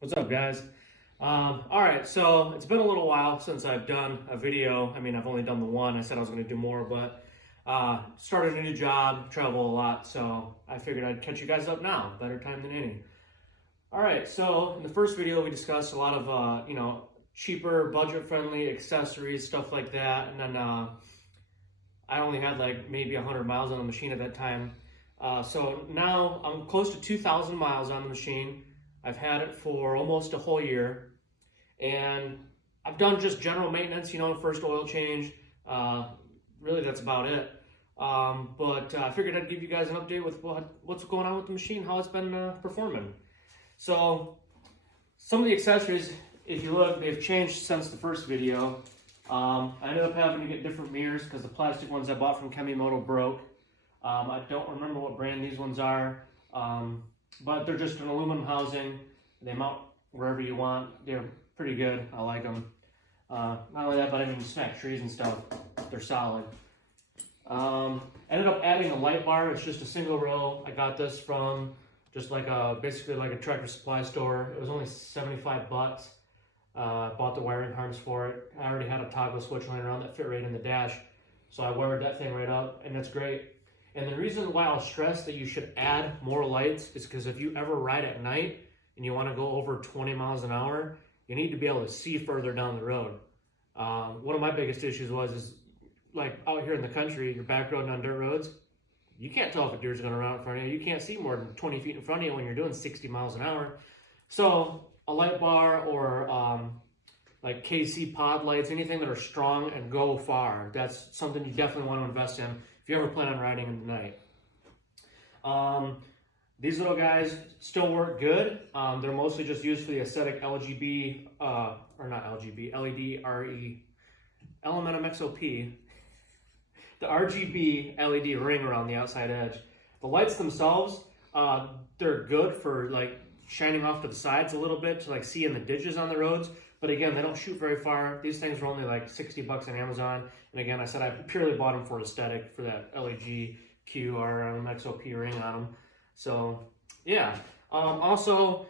What's up, guys? All right, so it's been a little while since I've done a video. I mean, I've only done the one. I said I was going to do more, but started a new job, travel a lot, so I figured I'd catch you guys up now. Better time than any. All right, so in the first video, we discussed a lot of, cheaper, budget-friendly accessories, stuff like that, and then I only had like maybe 100 miles on the machine at that time. So now I'm close to 2,000 miles on the machine. I've had it for almost a whole year, and I've done just general maintenance, first oil change. Really, that's about it. But I figured I'd give you guys an update with what's going on with the machine, how it's been performing. So some of the accessories, if you look, they've changed since the first video. I ended up having to get different mirrors because the plastic ones I bought from Kemimoto broke. I don't remember what brand these ones are. But they're just an aluminum housing. They mount wherever you want. They're pretty good. I like them. Not only that, but I mean, smack trees and stuff. They're solid. Ended up adding a light bar. It's just a single row. I got this from just like basically like a Tractor Supply store. It was only 75 bucks. Bought the wiring harness for it. I already had a toggle switch laying around that fit right in the dash. So I wired that thing right up, and it's great. And the reason why I'll stress that you should add more lights is because if you ever ride at night and you want to go over 20 miles an hour, you need to be able to see further down the road. One of my biggest issues is like out here in the country, you're back roading on dirt roads, you can't tell if a deer's going to run in front of you. You can't see more than 20 feet in front of you when you're doing 60 miles an hour. So a light bar or like KC pod lights, anything that are strong and go far, that's something you definitely want to invest in if you ever plan on riding in the night. These little guys still work good. They're mostly just used for the aesthetic LGB, or not LGB, LED, RE, Elementum XOP, the RGB LED ring around the outside edge. The lights themselves, they're good for like shining off to the sides a little bit to like see in the ditches on the roads. But again, they don't shoot very far. These things were only like 60 bucks on Amazon. And again, I said I purely bought them for aesthetic, for that LEG QR XOP ring on them. So yeah. Also,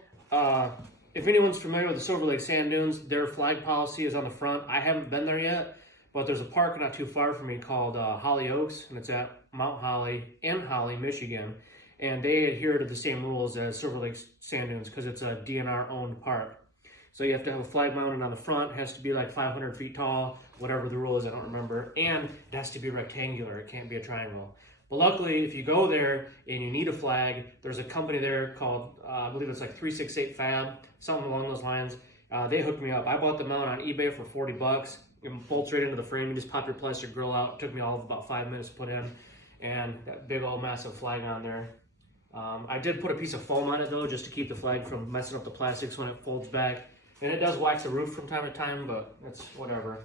if anyone's familiar with the Silver Lake Sand Dunes, their flag policy is on the front. I haven't been there yet, but there's a park not too far from me called Holly Oaks, and it's at Mount Holly in Holly, Michigan. And they adhere to the same rules as Silver Lake Sand Dunes because it's a DNR-owned park. So you have to have a flag mounted on the front. It has to be like 500 feet tall, whatever the rule is, I don't remember. And it has to be rectangular. It can't be a triangle. But luckily, if you go there and you need a flag, there's a company there called, I believe it's like 368 Fab, something along those lines. They hooked me up. I bought the mount on eBay for 40 bucks. It bolts right into the frame. You just pop your plastic grill out. It took me all of about 5 minutes to put in. And that big old massive flag on there. I did put a piece of foam on it though, just to keep the flag from messing up the plastics when it folds back. And it does wax the roof from time to time, but that's whatever.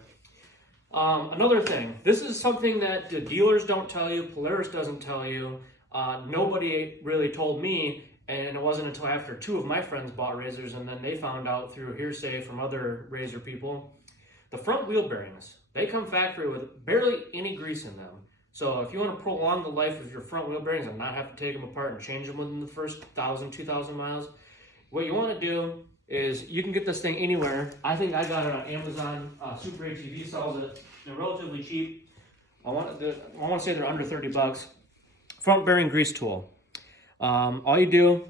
Another thing, this is something that the dealers don't tell you, Polaris doesn't tell you, nobody really told me, and it wasn't until after two of my friends bought Rzrs and then they found out through hearsay from other Rzr people. The front wheel bearings, they come factory with barely any grease in them. So if you want to prolong the life of your front wheel bearings and not have to take them apart and change them within the first 1,000, 2,000 miles, what you want to do is you can get this thing anywhere. I think I got it on Amazon. Super ATV sells it. They're relatively cheap. I want to say they're under 30 bucks. Front bearing grease tool. All you do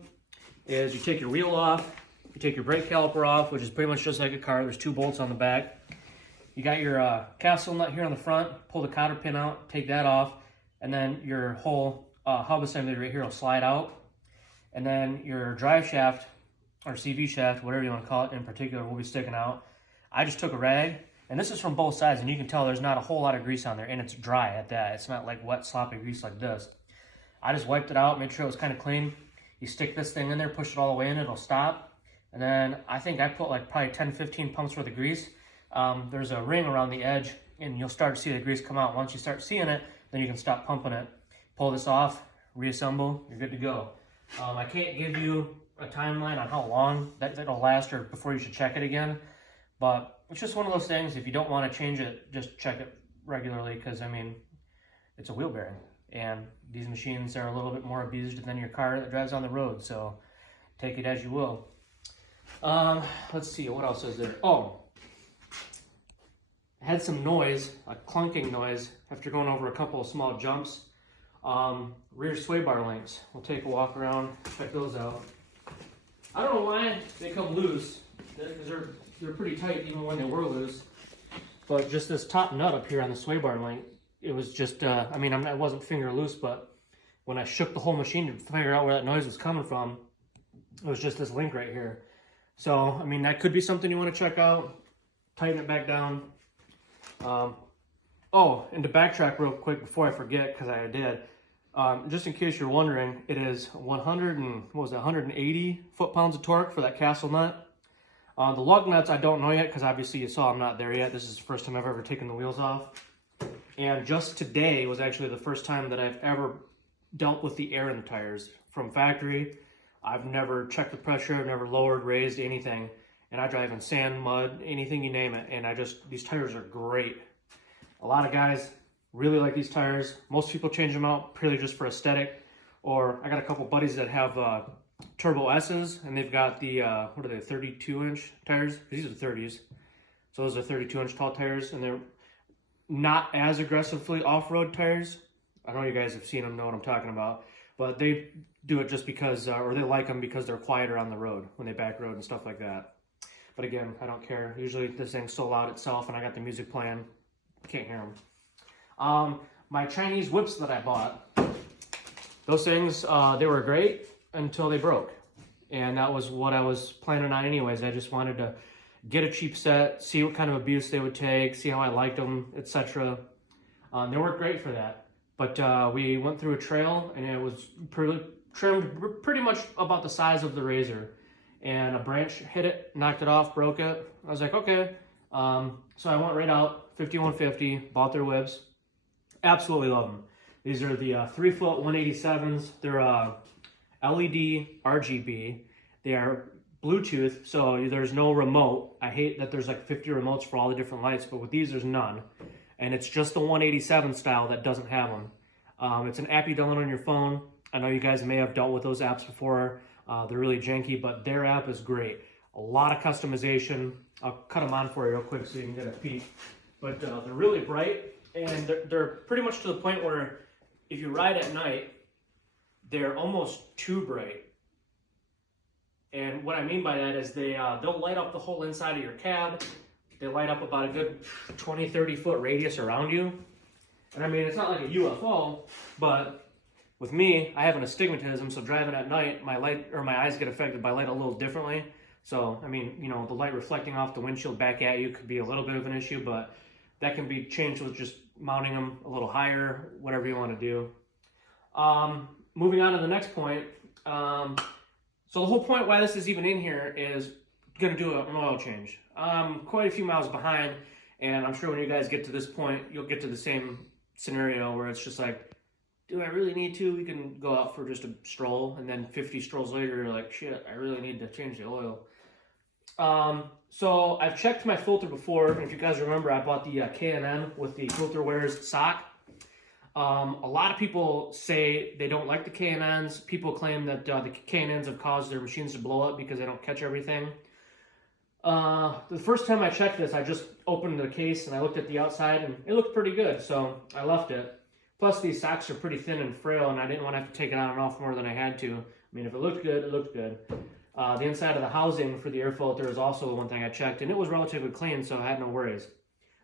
is you take your wheel off, you take your brake caliper off, which is pretty much just like a car. There's two bolts on the back. You got your castle nut here on the front. Pull the cotter pin out, take that off, and then your whole hub assembly right here will slide out. And then your drive shaft, or CV shaft, whatever you want to call it in particular, will be sticking out. I just took a rag, and this is from both sides, and you can tell there's not a whole lot of grease on there, and it's dry at that. It's not like wet, sloppy grease like this. I just wiped it out, made sure it was kind of clean. You stick this thing in there, push it all the way in, it'll stop. And then I think I put like probably 10, 15 pumps worth of grease. There's a ring around the edge, and you'll start to see the grease come out. Once you start seeing it, then you can stop pumping it. Pull this off, reassemble, you're good to go. I can't give you a timeline on how long that'll last or before you should check it again, but it's just one of those things. If you don't want to change it, just check it regularly, because I mean, it's a wheel bearing, and these machines are a little bit more abused than your car that drives on the road, so take it as you will. Let's see, what else is there? Oh, I had some noise, a clunking noise, after going over a couple of small jumps. Rear sway bar links. We'll take a walk around, check those out. I don't know why they come loose, because they're pretty tight even when they were loose. But just this top nut up here on the sway bar link, it was just, I mean, it wasn't finger loose, but when I shook the whole machine to figure out where that noise was coming from, it was just this link right here. So, I mean, that could be something you want to check out. Tighten it back down. Oh, and to backtrack real quick before I forget, because I did, just in case you're wondering, it is 180 foot-pounds of torque for that castle nut. The lug nuts, I don't know yet, because obviously you saw I'm not there yet. This is the first time I've ever taken the wheels off. And just today was actually the first time that I've ever dealt with the air in the tires. From factory, I've never checked the pressure, I've never lowered, raised, anything. And I drive in sand, mud, anything you name it. And these tires are great. A lot of guys really like these tires. Most people change them out purely just for aesthetic. Or I got a couple buddies that have Turbo S's, and they've got the, what are they, 32-inch tires? These are the 30s. So those are 32-inch tall tires, and they're not as aggressively off-road tires. I know you guys have seen them, know what I'm talking about. But they do it just because, or they like them because they're quieter on the road when they back road and stuff like that. But again, I don't care. Usually this thing's so loud itself, and I got the music playing. Can't hear them. My Chinese whips that I bought, those things, they were great until they broke. And that was what I was planning on anyways. I just wanted to get a cheap set, see what kind of abuse they would take, see how I liked them, etc. They weren't great for that. But we went through a trail, and it was trimmed pretty much about the size of the Rzr. And a branch hit it, knocked it off, broke it. I was like, okay. So I went right out, 5150, bought their whips. Absolutely love them. These are the 3-foot 187s. They're LED RGB. They are Bluetooth, so there's no remote. I hate that there's like 50 remotes for all the different lights, but with these there's none. And it's just the 187 style that doesn't have them. It's an app you download on your phone. I know you guys may have dealt with those apps before. They're really janky, but their app is great. A lot of customization. I'll cut them on for you real quick so you can get a peek. But they're really bright, and they're pretty much to the point where if you ride at night, they're almost too bright. And what I mean by that is they'll light up the whole inside of your cab. They light up about a good 20, 30 foot radius around you. And I mean, it's not like a UFO, but with me, I have an astigmatism, so driving at night, my eyes get affected by light a little differently. So, I mean, you know, the light reflecting off the windshield back at you could be a little bit of an issue, but that can be changed with just mounting them a little higher, whatever you want to do. Moving on to the next point. So the whole point why this is even in here is going to do an oil change. Quite a few miles behind, and I'm sure when you guys get to this point, you'll get to the same scenario where it's just like, do I really need to? We can go out for just a stroll, and then 50 strolls later, you're like, shit, I really need to change the oil. So I've checked my filter before, and if you guys remember, I bought the K&N with the filter wears sock. A lot of people say they don't like the K&Ns. People claim that the K&Ns have caused their machines to blow up because they don't catch everything. The first time I checked this, I just opened the case and I looked at the outside, and it looked pretty good, so I left it. Plus, these socks are pretty thin and frail, and I didn't want to have to take it on and off more than I had to. I mean, if it looked good, it looked good. The inside of the housing for the air filter is also the one thing I checked, and it was relatively clean, so I had no worries.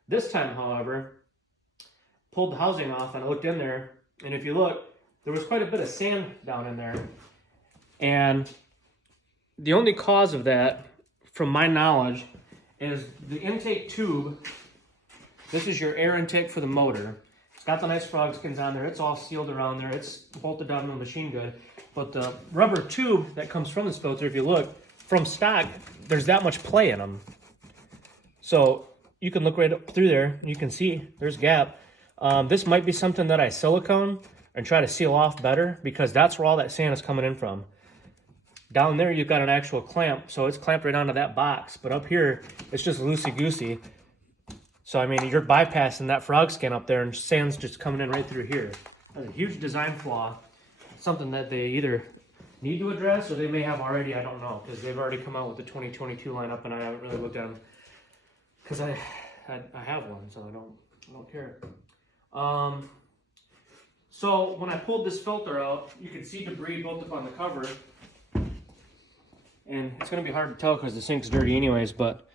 This time, however, pulled the housing off, and I looked in there, and if you look, there was quite a bit of sand down in there. And the only cause of that, from my knowledge, is the intake tube. This is your air intake for the motor. It's got the nice frog skins on there. It's all sealed around there. It's bolted down to the machine good. But the rubber tube that comes from this filter, if you look, from stock, there's that much play in them. So you can look right up through there. You can see there's a gap. This might be something that I silicone and try to seal off better, because that's where all that sand is coming in from. Down there, you've got an actual clamp, so it's clamped right onto that box. But up here, it's just loosey-goosey. So, I mean, you're bypassing that frog skin up there, and sand's just coming in right through here. That's a huge design flaw. Something that they either need to address, or they may have already, I don't know, because they've already come out with the 2022 lineup, and I haven't really looked at them because I have one, so I don't care. So when I pulled this filter out, you can see debris built up on the cover, and it's going to be hard to tell because the sink's dirty anyways, but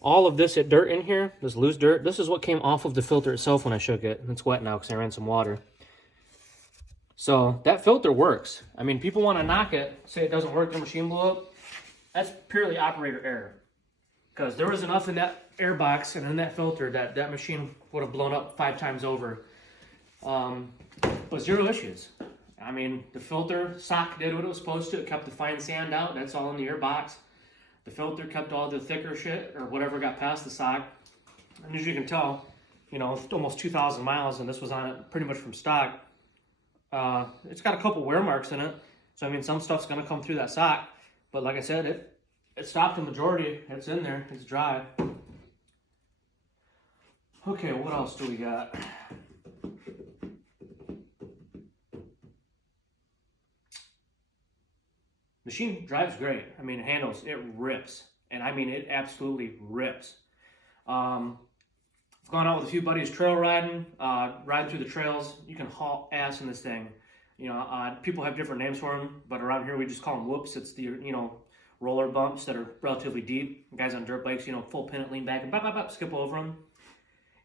all of this dirt in here, this loose dirt, this is what came off of the filter itself when I shook it. It's wet now because I ran some water. So that filter works. I mean, people want to knock it, say it doesn't work, the machine blew up. That's purely operator error. Because there was enough in that air box and in that filter that that machine would have blown up 5 times over. But 0 issues. I mean, the filter sock did what it was supposed to. It kept the fine sand out. That's all in the air box. The filter kept all the thicker shit or whatever got past the sock. And as you can tell, you know, it's almost 2,000 miles, and this was on it pretty much from stock. It's got a couple wear marks in it. So, I mean, some stuff's going to come through that sock. But like I said, it stopped the majority. It's in there. It's dry. Okay, what else do we got? Machine drives great. I mean, it handles, it rips. And I mean, it absolutely rips. I've gone out with a few buddies trail riding, riding through the trails. You can haul ass in this thing. You know, people have different names for them, but around here we just call them whoops. It's the, you know, roller bumps that are relatively deep. Guys on dirt bikes, you know, full pin it, lean back, and bop, bop, bop, skip over them.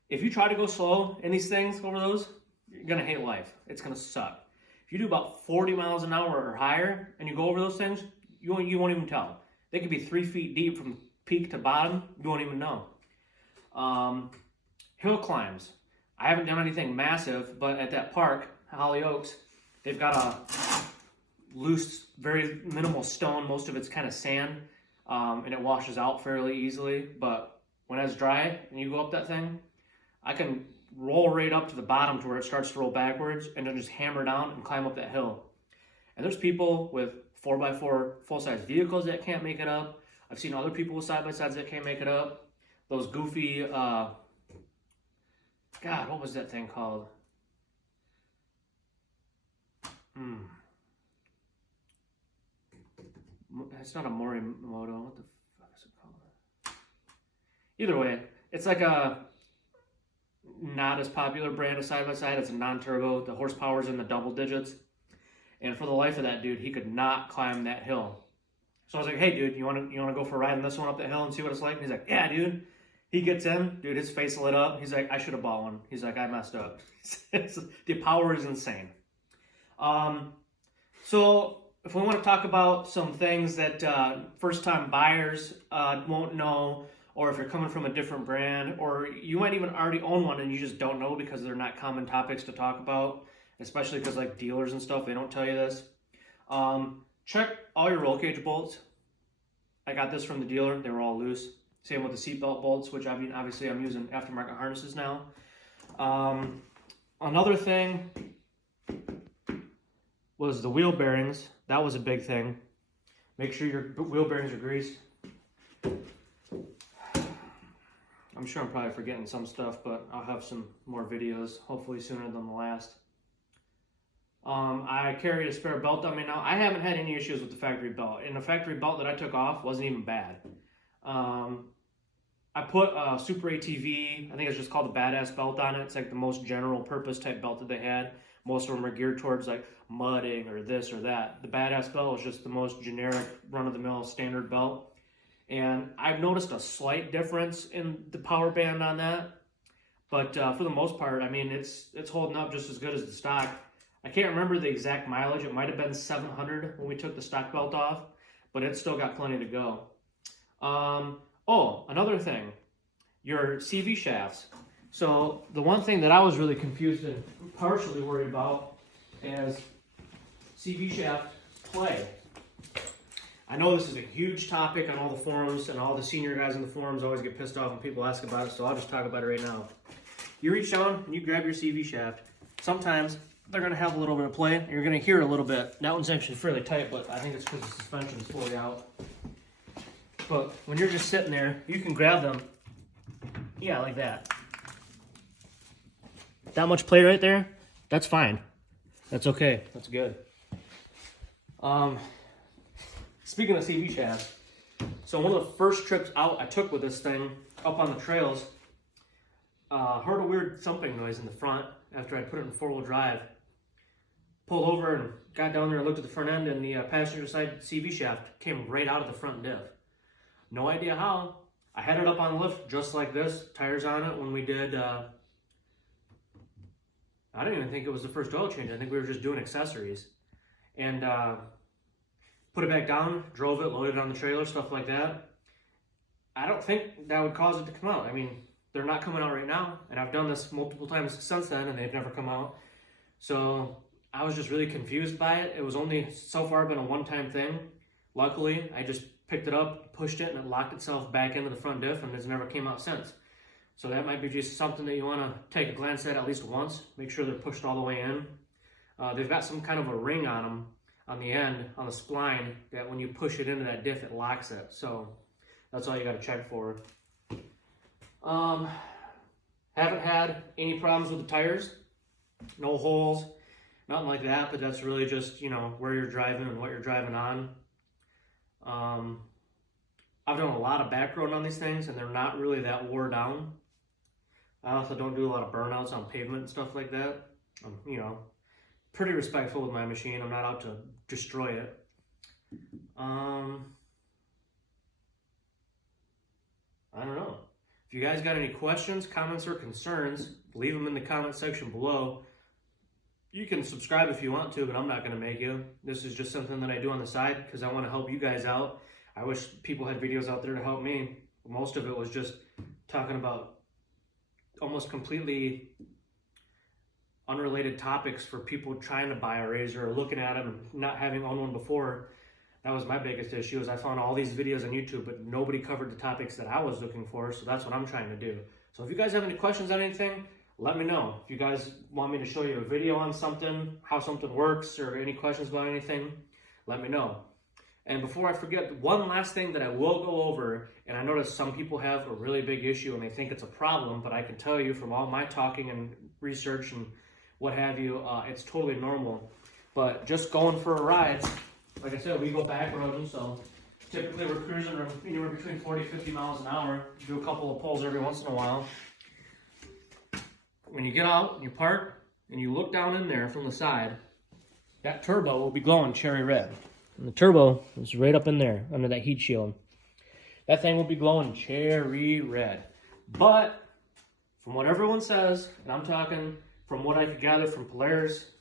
If you try to go slow in these things over those, you're going to hate life. It's going to suck. If you do about 40 miles an hour or higher and you go over those things, you won't even tell. They could be 3 feet deep from peak to bottom. You won't even know. Hill climbs. I haven't done anything massive, but at that park, Holly Oaks, they've got a loose, very minimal stone. Most of it's kind of sand, and it washes out fairly easily. But when it's dry and you go up that thing, I can roll right up to the bottom to where it starts to roll backwards and then just hammer down and climb up that hill. And there's people with 4x4 full-size vehicles that can't make it up. I've seen other people with side-by-sides that can't make it up. Those goofy, God, what was that thing called? It's not a Morimoto. What the fuck is it called? Either way, it's like a not as popular brand of side-by-side. It's a non-turbo. The horsepower's in the double digits. And for the life of that dude, he could not climb that hill. So I was like, hey, dude, you want to go for a ride on this one up the hill and see what it's like? And he's like, yeah, dude. He gets in. Dude, his face lit up. He's like, I should have bought one. He's like, I messed up. The power is insane. So if we want to talk about some things that first-time buyers won't know, or if you're coming from a different brand, or you might even already own one and you just don't know because they're not common topics to talk about, especially because like dealers and stuff, they don't tell you this. Check all your roll cage bolts. I got this from the dealer. They were all loose. Same with the seatbelt bolts, which I mean, obviously I'm using aftermarket harnesses now. Another thing was the wheel bearings. That was a big thing. Make sure your wheel bearings are greased. I'm sure I'm probably forgetting some stuff, but I'll have some more videos, hopefully sooner than the last. I carry a spare belt on me now. I haven't had any issues with the factory belt. And the factory belt that I took off wasn't even bad. I put a Super ATV, I think it's just called the Badass belt on it. It's like the most general purpose type belt that they had. Most of them are geared towards like mudding or this or that. The Badass belt is just the most generic, run-of-the-mill standard belt. And I've noticed a slight difference in the power band on that. But for the most part, I mean, it's holding up just as good as the stock. I can't remember the exact mileage. It might have been 700 when we took the stock belt off, but it's still got plenty to go. Oh, another thing, your CV shafts. So the one thing that I was really confused and partially worried about is CV shaft play. I know this is a huge topic on all the forums, and all the senior guys in the forums always get pissed off when people ask about it, so I'll just talk about it right now. You reach down and you grab your CV shaft. Sometimes they're going to have a little bit of play, and you're going to hear a little bit. That one's actually fairly tight, but I think it's because the suspension is fully out. But when you're just sitting there, you can grab them, yeah, like that. That much play right there, that's fine. That's okay, that's good. Speaking of CV shafts, so one of the first trips out I took with this thing up on the trails, heard a weird thumping noise in the front after I put it in 4-wheel drive. Pulled over and got down there and looked at the front end, and the passenger side CV shaft came right out of the front diff. No idea how. I had it up on the lift just like this, tires on it when we did, I don't even think it was the first oil change. I think we were just doing accessories. And put it back down, drove it, loaded it on the trailer, stuff like that. I don't think that would cause it to come out. I mean, they're not coming out right now, and I've done this multiple times since then, and they've never come out. So I was just really confused by it. It was only so far been a one-time thing. Luckily, I just picked it up, pushed it, and it locked itself back into the front diff, and it's never came out since. So that might be just something that you want to take a glance at least once. Make sure they're pushed all the way in. They've got some kind of a ring on them on the end, on the spline, that when you push it into that diff, it locks it. So that's all you got to check for. Haven't had any problems with the tires. No holes, nothing like that, but that's really just, you know, where you're driving and what you're driving on. I've done a lot of back road on these things, and they're not really that wore down. I also don't do a lot of burnouts on pavement and stuff like that. I'm, you know, pretty respectful with my machine. I'm not out to destroy it. I don't know. If you guys got any questions, comments, or concerns, leave them in the comment section below. You can subscribe if you want to, but I'm not going to make you. This is just something that I do on the side because I want to help you guys out. I wish people had videos out there to help me. Most of it was just talking about almost completely unrelated topics for people trying to buy a Rzr or looking at them and not having owned one before. That was my biggest issue, is I found all these videos on YouTube, but nobody covered the topics that I was looking for, so that's what I'm trying to do. So if you guys have any questions on anything, let me know. If you guys want me to show you a video on something, how something works, or any questions about anything, let me know. And before I forget, one last thing that I will go over, and I notice some people have a really big issue and they think it's a problem, but I can tell you from all my talking and research and what have you, it's totally normal. But just going for a ride, like I said, we go back roading, so typically we're cruising anywhere between 40 to 50 miles an hour. Do a couple of pulls every once in a while. When you get out and you park and you look down in there from the side, that turbo will be glowing cherry red. And the turbo is right up in there under that heat shield. That thing will be glowing cherry red. But from what everyone says, and I'm talking from what I could gather from Polaris,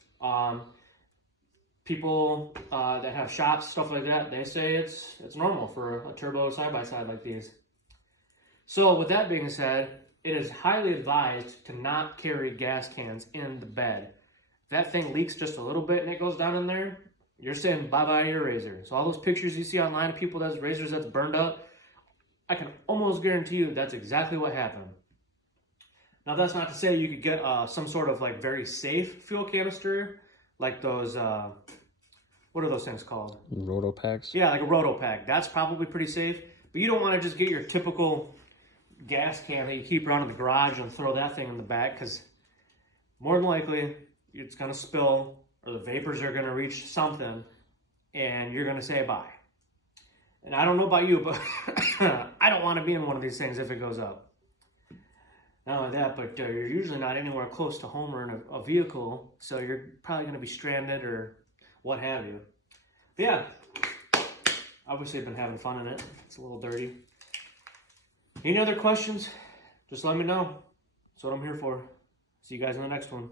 people that have shops, stuff like that, they say it's normal for a turbo side-by-side like these. So with that being said, it is highly advised to not carry gas cans in the bed. If that thing leaks just a little bit and it goes down in there, you're saying bye-bye to your Rzr. So all those pictures you see online of people that's Rzrs that's burned up, I can almost guarantee you that's exactly what happened. Now that's not to say you could get some sort of like very safe fuel canister, like those, what are those things called? Roto packs? Yeah, like a roto pack. That's probably pretty safe, but you don't want to just get your typical gas can that you keep around in the garage and throw that thing in the back, because more than likely it's going to spill or the vapors are going to reach something and you're going to say bye. And I don't know about you, but I don't want to be in one of these things if it goes up. Not only that, but you're usually not anywhere close to home or in a vehicle, so you're probably going to be stranded or what have you. But yeah, obviously I've been having fun in it. It's a little dirty. Any other questions? Just let me know. That's what I'm here for. See you guys in the next one.